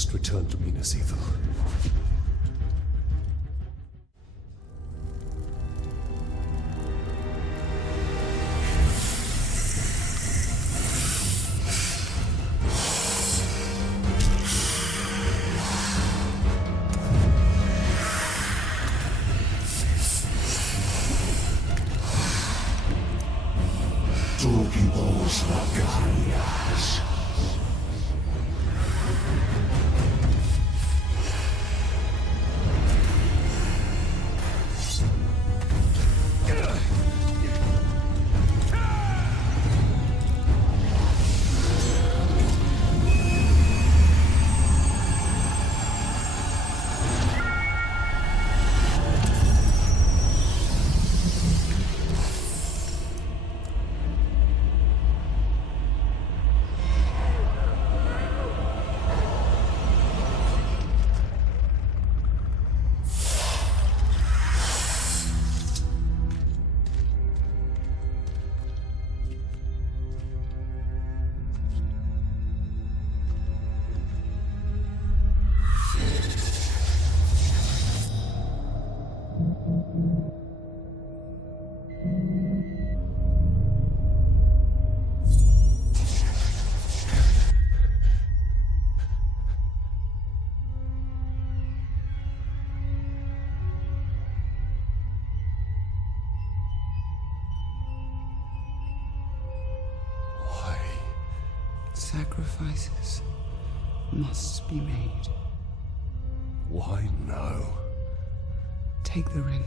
must return to Minas Ithil. Tugibos Lagarias. Why? Sacrifices must be made. Why no? Take the ring.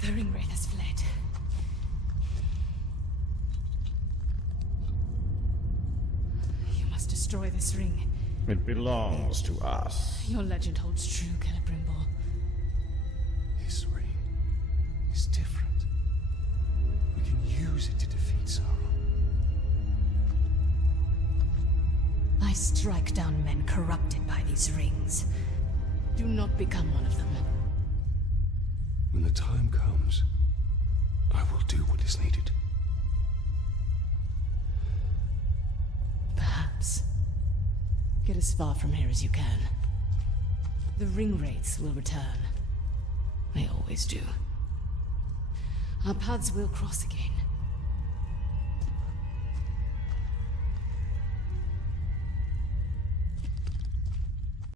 The ringwraith has fled. You must destroy this ring. It belongs to us. Your legend holds true, Celebrimbor. This ring is different. We can use it to defeat Sauron. I strike down men corrupted by these rings. Do not become one of them. When the time comes, I will do what is needed. Perhaps. Get as far from here as you can. The ring wraiths will return. They always do. Our paths will cross again.